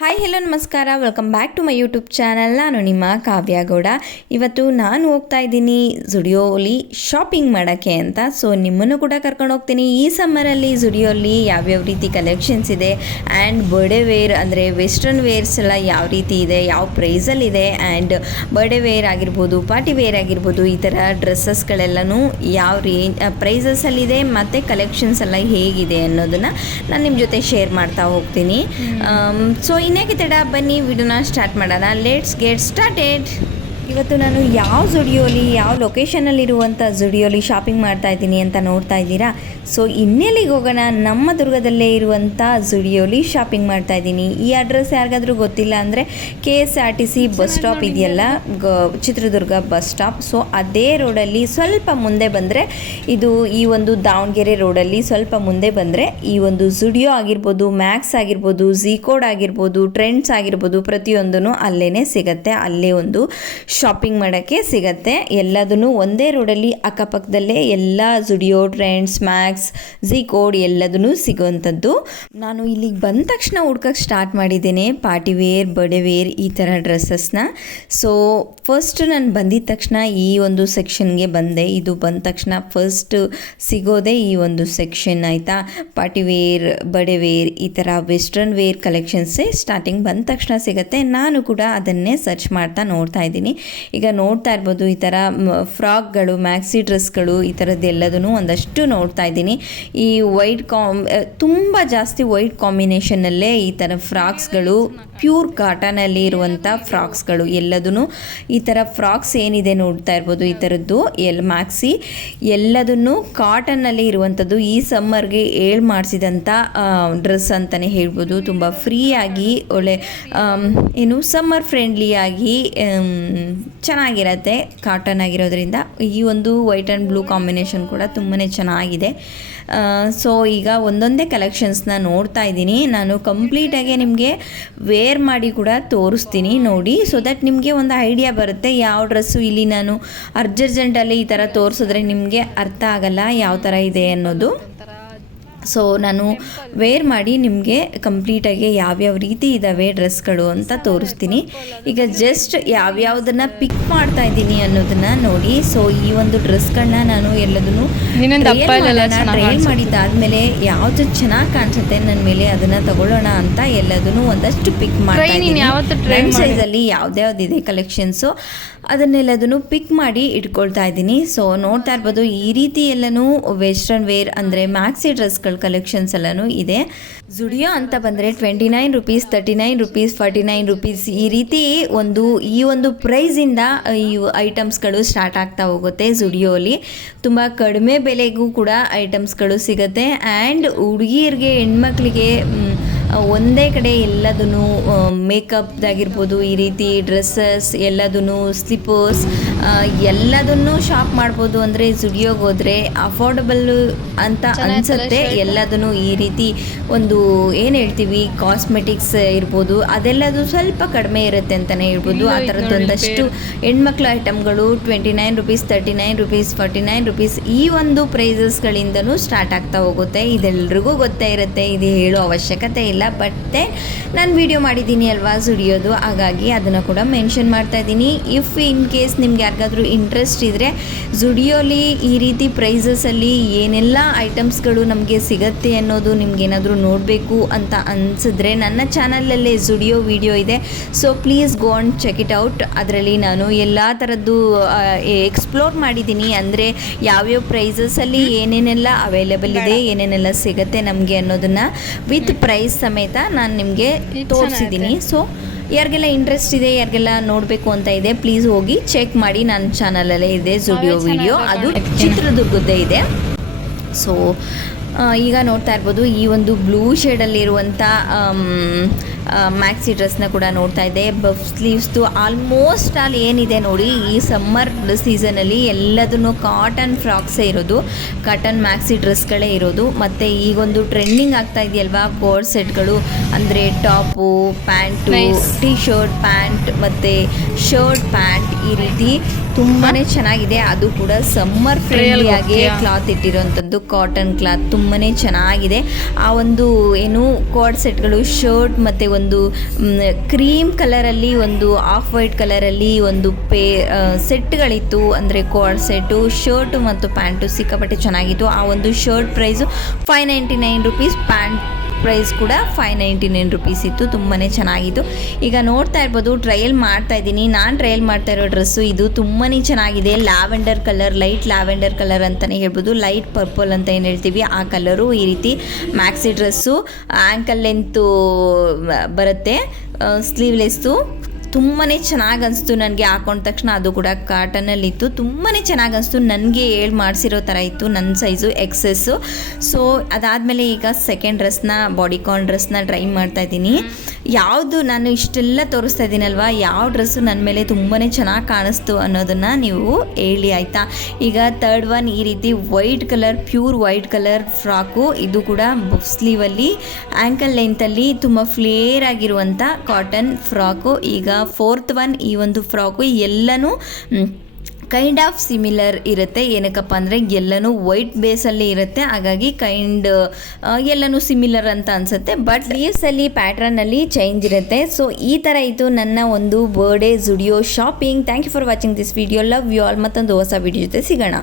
Hi hello ನಮಸ್ಕಾರ, welcome back to my YouTube channel. ನಾನು ನಿಮ್ಮ ಕಾವ್ಯ ಗೌಡ. ಇವತ್ತು ನಾನು ಹೋಗ್ತಾ ಇದ್ದೀನಿ ಜುಡಿಯೋಲಿ ಶಾಪಿಂಗ್ ಮಾಡೋಕ್ಕೆ ಅಂತ. ಸೊ ನಿಮ್ಮನ್ನು ಕೂಡ ಕರ್ಕೊಂಡು ಹೋಗ್ತೀನಿ. ಈ ಸಮ್ಮರಲ್ಲಿ ಜುಡಿಯೋಲಿ ಯಾವ್ಯಾವ ರೀತಿ ಕಲೆಕ್ಷನ್ಸ್ ಇದೆ ಆ್ಯಂಡ್ ಬರ್ಡೇ ವೇರ್ ಅಂದರೆ ವೆಸ್ಟರ್ನ್ ವೇರ್ಸ್ ಎಲ್ಲ ಯಾವ ರೀತಿ ಇದೆ, ಯಾವ ಪ್ರೈಸಲ್ಲಿದೆ, ಆ್ಯಂಡ್ ಬರ್ಡೇ ವೇರ್ ಆಗಿರ್ಬೋದು, ಪಾರ್ಟಿ ವೇರ್ ಆಗಿರ್ಬೋದು, ಈ ಥರ ಡ್ರೆಸ್ಸಸ್ಗಳೆಲ್ಲನೂ ಯಾವ ಪ್ರೈಸಸಲ್ಲಿದೆ ಮತ್ತು ಕಲೆಕ್ಷನ್ಸ್ ಎಲ್ಲ ಹೇಗಿದೆ ಅನ್ನೋದನ್ನು ನಾನು ನಿಮ್ಮ ಜೊತೆ ಶೇರ್ ಮಾಡ್ತಾ ಹೋಗ್ತೀನಿ. ಸೊ ಇನ್ನೇಕೆ ತಡ, ಬನ್ನಿ ವಿಡಿಯೋನ ಸ್ಟಾರ್ಟ್ ಮಾಡೋಣ. Let's get started. ಇವತ್ತು ನಾನು ಯಾವ ಜುಡಿಯೋಲಿ, ಯಾವ ಲೊಕೇಶನಲ್ಲಿರುವಂಥ ಜುಡಿಯೋಲಿ ಶಾಪಿಂಗ್ ಮಾಡ್ತಾ ಇದ್ದೀನಿ ಅಂತ ನೋಡ್ತಾ ಇದ್ದೀರಾ. ಸೊ ಇನ್ನೆಲ್ಲಿಗೆ ಹೋಗೋಣ, ನಮ್ಮ ದುರ್ಗದಲ್ಲೇ ಇರುವಂಥ ಜುಡಿಯೋಲಿ ಶಾಪಿಂಗ್ ಮಾಡ್ತಾ ಇದ್ದೀನಿ. ಈ ಅಡ್ರೆಸ್ ಯಾರಿಗಾದ್ರೂ ಗೊತ್ತಿಲ್ಲ ಅಂದರೆ KSRTC ಬಸ್ ಸ್ಟಾಪ್ ಇದೆಯಲ್ಲ, ಚಿತ್ರದುರ್ಗ ಬಸ್ ಸ್ಟಾಪ್. ಸೊ ಅದೇ ರೋಡಲ್ಲಿ ಸ್ವಲ್ಪ ಮುಂದೆ ಬಂದರೆ, ಇದು ಈ ಒಂದು ದಾವಣಗೆರೆ ರೋಡಲ್ಲಿ ಸ್ವಲ್ಪ ಮುಂದೆ ಬಂದರೆ ಈ ಒಂದು ಜುಡಿಯೋ ಆಗಿರ್ಬೋದು, ಮ್ಯಾಕ್ಸ್ ಆಗಿರ್ಬೋದು, ಝೀಕೋಡ್ ಆಗಿರ್ಬೋದು, ಟ್ರೆಂಡ್ಸ್ ಆಗಿರ್ಬೋದು, ಪ್ರತಿಯೊಂದೂ ಅಲ್ಲೇ ಸಿಗುತ್ತೆ. ಅಲ್ಲೇ ಒಂದು ಶಾಪಿಂಗ್ ಮಾಡೋಕ್ಕೆ ಸಿಗತ್ತೆ. ಎಲ್ಲದನ್ನು ಒಂದೇ ರೋಡಲ್ಲಿ ಅಕ್ಕಪಕ್ಕದಲ್ಲೇ ಎಲ್ಲ ಜುಡಿಯೋ, ಟ್ರೆಂಡ್ಸ್, ಮ್ಯಾಕ್ಸ್, ಝೀಕೋಡ್ ಎಲ್ಲದನ್ನು ಸಿಗೋವಂಥದ್ದು. ನಾನು ಇಲ್ಲಿಗೆ ಬಂದ ತಕ್ಷಣ ಹುಡ್ಕಕ್ಕೆ ಸ್ಟಾರ್ಟ್ ಮಾಡಿದ್ದೇನೆ ಪಾರ್ಟಿ ವೇರ್, ಬರ್ಡೇ ವೇರ್ ಈ ಥರ ಡ್ರೆಸ್ಸಸ್ನ. ಸೊ ಫಸ್ಟ್ ನಾನು ಬಂದಿದ್ದ ತಕ್ಷಣ ಈ ಒಂದು ಸೆಕ್ಷನ್ಗೆ ಬಂದೆ. ಇದು ಬಂದ ತಕ್ಷಣ ಫಸ್ಟ್ ಸಿಗೋದೇ ಈ ಒಂದು ಸೆಕ್ಷನ್, ಆಯಿತಾ. ಪಾರ್ಟಿ ವೇರ್, ಬರ್ಡೇ ವೇರ್ ಈ ಥರ ವೆಸ್ಟರ್ನ್ ವೇರ್ ಕಲೆಕ್ಷನ್ಸೇ ಸ್ಟಾರ್ಟಿಂಗ್ ಬಂದ ತಕ್ಷಣ ಸಿಗುತ್ತೆ. ನಾನು ಕೂಡ ಅದನ್ನೇ ಸರ್ಚ್ ಮಾಡ್ತಾ ನೋಡ್ತಾ ಇದ್ದೀನಿ. ಈಗ ನೋಡ್ತಾ ಇರ್ಬೋದು, ಈ ಥರ ಫ್ರಾಕ್ಗಳು, ಮ್ಯಾಕ್ಸಿ ಡ್ರೆಸ್ಗಳು, ಈ ಥರದ್ದೆಲ್ಲದೂ ಒಂದಷ್ಟು ನೋಡ್ತಾ ಇದ್ದೀನಿ. ಈ ತುಂಬ ಜಾಸ್ತಿ ವೈಟ್ ಕಾಂಬಿನೇಷನ್ನಲ್ಲೇ ಈ ಥರ ಫ್ರಾಕ್ಸ್ಗಳು, ಪ್ಯೂರ್ ಕಾಟನಲ್ಲಿ ಇರುವಂಥ ಫ್ರಾಕ್ಸ್ಗಳು ಎಲ್ಲದೂ, ಈ ಥರ ಫ್ರಾಕ್ಸ್ ಏನಿದೆ ನೋಡ್ತಾ ಇರ್ಬೋದು, ಈ ಥರದ್ದು ಮ್ಯಾಕ್ಸಿ ಎಲ್ಲದನ್ನು ಕಾಟನ್ನಲ್ಲಿ ಇರುವಂಥದ್ದು. ಈ ಸಮ್ಮರ್ಗೆ ಮಾಡಿಸಿದಂಥ ಡ್ರೆಸ್ ಅಂತಲೇ ಹೇಳ್ಬೋದು. ತುಂಬ ಫ್ರೀಯಾಗಿ, ಒಳ್ಳೆ ಸಮ್ಮರ್ ಫ್ರೆಂಡ್ಲಿಯಾಗಿ ಚೆನ್ನಾಗಿರತ್ತೆ, ಕಾಟನ್ ಆಗಿರೋದ್ರಿಂದ. ಈ ಒಂದು ವೈಟ್ ಆ್ಯಂಡ್ ಬ್ಲೂ ಕಾಂಬಿನೇಷನ್ ಕೂಡ ತುಂಬಾ ಚೆನ್ನಾಗಿದೆ. ಸೊ ಈಗ ಒಂದೊಂದೇ ಕಲೆಕ್ಷನ್ಸ್ನ ನೋಡ್ತಾ ಇದ್ದೀನಿ. ನಾನು ಕಂಪ್ಲೀಟಾಗಿ ನಿಮಗೆ ವೇರ್ ಮಾಡಿ ಕೂಡ ತೋರಿಸ್ತೀನಿ ನೋಡಿ, ಸೊ ದಟ್ ನಿಮಗೆ ಒಂದು ಐಡಿಯಾ ಬರುತ್ತೆ. ಯಾವ ಡ್ರೆಸ್ಸು ಇಲ್ಲಿ ನಾನು ಅರ್ಜೆಂಟಲ್ಲಿ ಈ ಥರ ತೋರಿಸಿದ್ರೆ ನಿಮಗೆ ಅರ್ಥ ಆಗಲ್ಲ ಯಾವ ಥರ ಇದೆ ಅನ್ನೋದು. ಸೊ ನಾನು ವೇರ್ ಮಾಡಿ ನಿಮಗೆ ಕಂಪ್ಲೀಟಾಗಿ ಯಾವ್ಯಾವ ರೀತಿ ಇದ್ದಾವೆ ಡ್ರೆಸ್ಗಳು ಅಂತ ತೋರಿಸ್ತೀನಿ. ಈಗ ಜಸ್ಟ್ ಯಾವ್ಯಾವುದನ್ನು ಪಿಕ್ ಮಾಡ್ತಾ ಇದ್ದೀನಿ ಅನ್ನೋದನ್ನು ನೋಡಿ. ಸೊ ಈ ಒಂದು ಡ್ರೆಸ್ಗಳನ್ನ ನಾನು ಎಲ್ಲದನ್ನು ಟ್ರೈ ಮಾಡಿದ್ದಾದಮೇಲೆ ಯಾವುದು ಚೆನ್ನಾಗಿ ಕಾಣಿಸುತ್ತೆ ನನ್ನ ಮೇಲೆ ಅದನ್ನು ತಗೊಳ್ಳೋಣ ಅಂತ ಎಲ್ಲದನ್ನು ಒಂದಷ್ಟು ಪಿಕ್ ಮಾಡ್ತಾ ಇದ್ದೀನಿ. ಫ್ರಂಟ್ ಸೈಜಲ್ಲಿ ಯಾವ್ದ್ಯಾವ್ದಿದೆ ಕಲೆಕ್ಷನ್ಸು ಅದನ್ನೆಲ್ಲದನ್ನು ಪಿಕ್ ಮಾಡಿ ಇಟ್ಕೊಳ್ತಾ ಇದ್ದೀನಿ. ಸೊ ನೋಡ್ತಾ ಇರ್ಬೋದು, ಈ ರೀತಿ ಎಲ್ಲನೂ ವೆಸ್ಟರ್ನ್ ವೇರ್ ಅಂದರೆ ಮ್ಯಾಕ್ಸಿ ಡ್ರೆಸ್ಗಳ ಕಲೆಕ್ಷನ್ಸ್ ಎಲ್ಲನೂ ಇದೆ. ಜುಡಿಯೋ ಅಂತ ಬಂದರೆ 29 ರೂಪೀಸ್, 39 ರೂಪೀಸ್, 49 ರೂಪೀಸ್ ಈ ರೀತಿ ಈ ಒಂದು ಪ್ರೈಸಿಂದ ಈ ಐಟಮ್ಸ್ಗಳು ಸ್ಟಾರ್ಟ್ ಆಗ್ತಾ ಹೋಗುತ್ತೆ. ಜುಡಿಯೋಲಿ ತುಂಬ ಕಡಿಮೆ ಬೆಲೆಗೂ ಕೂಡ ಐಟಮ್ಸ್ಗಳು ಸಿಗುತ್ತೆ. ಆ್ಯಂಡ್ ಹುಡುಗಿಯರಿಗೆ, ಹೆಣ್ಮಕ್ಳಿಗೆ ಒಂದೇ ಕಡೆ ಎಲ್ಲದೂ ಮೇಕಪ್ದಾಗಿರ್ಬೋದು, ಈ ರೀತಿ ಡ್ರೆಸ್ಸಸ್ ಎಲ್ಲದೂ, ಸ್ಲಿಪ್ಪರ್ಸ್ ಎಲ್ಲದನ್ನು ಶಾಪ್ ಮಾಡ್ಬೋದು. ಅಂದರೆ ಜುಡಿಯೋಗೆ ಹೋದರೆ ಅಫೋರ್ಡಬಲ್ಲು ಅಂತ ಅನಿಸುತ್ತೆ. ಎಲ್ಲದೂ ಈ ರೀತಿ ಒಂದು ಏನು ಹೇಳ್ತೀವಿ, ಕಾಸ್ಮೆಟಿಕ್ಸ್ ಇರ್ಬೋದು, ಅದೆಲ್ಲದು ಸ್ವಲ್ಪ ಕಡಿಮೆ ಇರುತ್ತೆ ಅಂತಲೇ ಹೇಳ್ಬೋದು. ಆ ಥರದ್ದೊಂದಷ್ಟು ಹೆಣ್ಮಕ್ಳ ಐಟಮ್ಗಳು 29 ರೂಪೀಸ್, 39 ರೂಪೀಸ್, 49 ರೂಪೀಸ್ ಈ ಒಂದು ಪ್ರೈಸಸ್ಗಳಿಂದನೂ ಸ್ಟಾರ್ಟ್ ಆಗ್ತಾ ಹೋಗುತ್ತೆ. ಇದೆಲ್ರಿಗೂ ಗೊತ್ತೇ ಇರುತ್ತೆ, ಇದು ಹೇಳೋ ಅವಶ್ಯಕತೆ ಇಲ್ಲ. ಬಟ್ ನಾನು ವಿಡಿಯೋ ಮಾಡಿದ್ದೀನಿ ಅಲ್ವಾ ಜುಡಿಯೋದು, ಹಾಗಾಗಿ ಅದನ್ನು ಕೂಡ ಮೆನ್ಷನ್ ಮಾಡ್ತಾ ಇದ್ದೀನಿ. ಇಫ್ ಇನ್ ಕೇಸ್ ನಿಮ್ಗೆ ಯಾರಿಗಾದ್ರೂ ಇಂಟ್ರೆಸ್ಟ್ ಇದ್ದರೆ, ಜುಡಿಯೋಲಿ ಈ ರೀತಿ ಪ್ರೈಸಸಲ್ಲಿ ಏನೆಲ್ಲ ಐಟಮ್ಸ್ಗಳು ನಮಗೆ ಸಿಗುತ್ತೆ ಅನ್ನೋದು ನಿಮ್ಗೇನಾದರೂ ನೋಡಬೇಕು ಅಂತ ಅನಿಸಿದ್ರೆ ನನ್ನ ಚಾನಲಲ್ಲೇ ಜುಡಿಯೋ ವಿಡಿಯೋ ಇದೆ. So please go and check it out. ಅದರಲ್ಲಿ ನಾನು ಎಲ್ಲ ಥರದ್ದು ಎಕ್ಸ್ಪ್ಲೋರ್ ಮಾಡಿದ್ದೀನಿ. ಅಂದರೆ ಯಾವ್ಯಾವ ಪ್ರೈಸಸಲ್ಲಿ ಏನೇನೆಲ್ಲ ಅವೈಲೇಬಲ್ ಇದೆ, ಏನೇನೆಲ್ಲ ಸಿಗುತ್ತೆ ನಮಗೆ ಅನ್ನೋದನ್ನು ವಿತ್ ಪ್ರೈಸ್ ಸಮೇತ ನಾನು ನಿಮಗೆ ತೋರಿಸಿದ್ದೀನಿ. ಸೊ ಯಾರಿಗೆಲ್ಲ ಇಂಟ್ರೆಸ್ಟ್ ಇದೆ, ಯಾರಿಗೆಲ್ಲ ನೋಡಬೇಕು ಅಂತ ಇದೆ, ಪ್ಲೀಸ್ ಹೋಗಿ ಚೆಕ್ ಮಾಡಿ. ನನ್ನ ಚಾನಲಲ್ಲೇ ಇದೆ ಜುಡಿಯೋ ವಿಡಿಯೋ, ಅದು ಚಿತ್ರದುರ್ಗದ್ದೇ ಇದೆ. ಸೊ ಈಗ ನೋಡ್ತಾ ಇರ್ಬೋದು, ಈ ಒಂದು ಬ್ಲೂ ಶೇಡಲ್ಲಿರುವಂಥ ಮ್ಯಾಕ್ಸಿ ಡ್ರೆಸ್ನ ಕೂಡ ನೋಡ್ತಾ ಇದ್ದೆ. ಬಫ್ ಸ್ಲೀವ್ಸ್ದು ಆಲ್ಮೋಸ್ಟ್ ಆಲ್ ಏನಿದೆ ನೋಡಿ, ಈ ಸಮ್ಮರ್ ಸೀಸನಲ್ಲಿ ಎಲ್ಲದನ್ನು ಕಾಟನ್ ಫ್ರಾಕ್ಸೇ ಇರೋದು, ಕಾಟನ್ ಮ್ಯಾಕ್ಸಿ ಡ್ರೆಸ್ಗಳೇ ಇರೋದು. ಮತ್ತು ಈಗೊಂದು ಟ್ರೆಂಡಿಂಗ್ ಆಗ್ತಾ ಇದೆಯಲ್ವಾ ಕೋಡ್ ಸೆಟ್ಗಳು, ಅಂದರೆ top, pant, T shirt, pant ಮತ್ತು ಶರ್ಟ್, ಪ್ಯಾಂಟ್ ಈ ರೀತಿ ತುಂಬಾ ಚೆನ್ನಾಗಿದೆ. ಅದು ಕೂಡ ಸಮ್ಮರ್ ಫ್ರೆಂಡ್ಲಿಯಾಗಿ ಕ್ಲಾತ್ ಇಟ್ಟಿರೋಂಥದ್ದು, ಕಾಟನ್ ಕ್ಲಾತ್ ತುಂಬಾ ಚೆನ್ನಾಗಿದೆ. ಆ ಒಂದು ಏನು ಕೋಡ್ ಸೆಟ್ಗಳು, ಶರ್ಟ್ ಮತ್ತು ಒಂದು ಕ್ರೀಮ್ ಕಲರಲ್ಲಿ, ಒಂದು ಆಫ್ ವೈಟ್ ಕಲರಲ್ಲಿ ಒಂದು ಸೆಟ್ಗಳಿತ್ತು. ಅಂದರೆ ಕೋಡ್ ಸೆಟ್ಟು, ಶರ್ಟು ಮತ್ತು ಪ್ಯಾಂಟು ಸಿಕ್ಕಾಪಟ್ಟೆ ಚೆನ್ನಾಗಿತ್ತು. ಆ ಒಂದು shirt price 599 rupees, pant price ಕೂಡ 599 ರುಪೀಸ್ ಇತ್ತು. ತುಂಬಾ ಚೆನ್ನಾಗಿತ್ತು. ಈಗ ನೋಡ್ತಾ ಇರ್ಬೋದು, ಟ್ರಯಲ್ ಮಾಡ್ತಾ ಇದ್ದೀನಿ. ನಾನು ಟ್ರಯಲ್ ಮಾಡ್ತಾ ಇರೋ ಡ್ರೆಸ್ಸು ಇದು ತುಂಬಾ ಚೆನ್ನಾಗಿದೆ. Lavender colour, light lavender colour ಅಂತಲೇ ಹೇಳ್ಬೋದು. ಲೈಟ್ ಪರ್ಪಲ್ ಅಂತ ಏನು ಹೇಳ್ತೀವಿ ಆ ಕಲರು. ಈ ರೀತಿ ಮ್ಯಾಕ್ಸಿ ಡ್ರೆಸ್ಸು, ಆ್ಯಂಕಲ್ ಲೆಂತು ಬರುತ್ತೆ, ಸ್ಲೀವ್ಲೆಸ್ಸು. ತುಂಬಾ ಚೆನ್ನಾಗಿ ಅನಿಸ್ತು ನನಗೆ ಹಾಕೊಂಡ ತಕ್ಷಣ. ಅದು ಕೂಡ ಕಾಟನಲ್ಲಿತ್ತು. ತುಂಬಾ ಚೆನ್ನಾಗಿ ಅನಿಸ್ತು ನನಗೆ. ಮಾಡಿಸಿರೋ ಥರ ಇತ್ತು. ನನ್ನ ಸೈಜು ಎಕ್ಸೆಸ್ಸು. ಸೊ ಅದಾದಮೇಲೆ ಈಗ ಸೆಕೆಂಡ್ ಡ್ರೆಸ್ನ, ಬಾಡಿಕಾನ್ ಡ್ರೆಸ್ನ ಟ್ರೈ ಮಾಡ್ತಾಯಿದ್ದೀನಿ. ಯಾವುದು ನಾನು ಇಷ್ಟೆಲ್ಲ ತೋರಿಸ್ತಾ ಇದ್ದೀನಲ್ವ, ಯಾವ ಡ್ರೆಸ್ಸು ನನ್ನ ಮೇಲೆ ತುಂಬಾ ಚೆನ್ನಾಗಿ ಕಾಣಿಸ್ತು ಅನ್ನೋದನ್ನು ನೀವು ಹೇಳಿ ಆಯಿತಾ. ಈಗ ಥರ್ಡ್ ಒನ್ ಈ ರೀತಿ white colour, pure white colour frock. ಇದು ಕೂಡ ಸ್ಲೀವಲ್ಲಿ ಆ್ಯಂಕಲ್ ಲೆಂತಲ್ಲಿ ತುಂಬ ಫ್ಲೇರ್ ಆಗಿರುವಂಥ ಕಾಟನ್ ಫ್ರಾಕು. ಈಗ ಫೋರ್ತ್ ಒನ್ ಈ ಒಂದು ಫ್ರಾಕು ಎಲ್ಲನೂ ಕೈಂಡ್ ಆಫ್ ಸಿಮಿಲರ್ ಇರುತ್ತೆ. ಏನಕ್ಕಪ್ಪ ಅಂದರೆ ಎಲ್ಲನೂ ವೈಟ್ ಬೇಸಲ್ಲಿ ಇರುತ್ತೆ, ಹಾಗಾಗಿ ಎಲ್ಲನೂ ಸಿಮಿಲರ್ ಅಂತ ಅನಿಸುತ್ತೆ. ಬಟ್ ಲೀವ್ಸಲ್ಲಿ ಪ್ಯಾಟ್ರನಲ್ಲಿ ಚೇಂಜ್ ಇರುತ್ತೆ. ಸೊ ಈ ಥರ ಇತ್ತು ನನ್ನ ಒಂದು birthday Zudio shopping. Thank you for watching this video. Love you all. ಮತ್ತೊಂದು ಹೊಸ ವಿಡಿಯೋ ಜೊತೆ ಸಿಗೋಣ.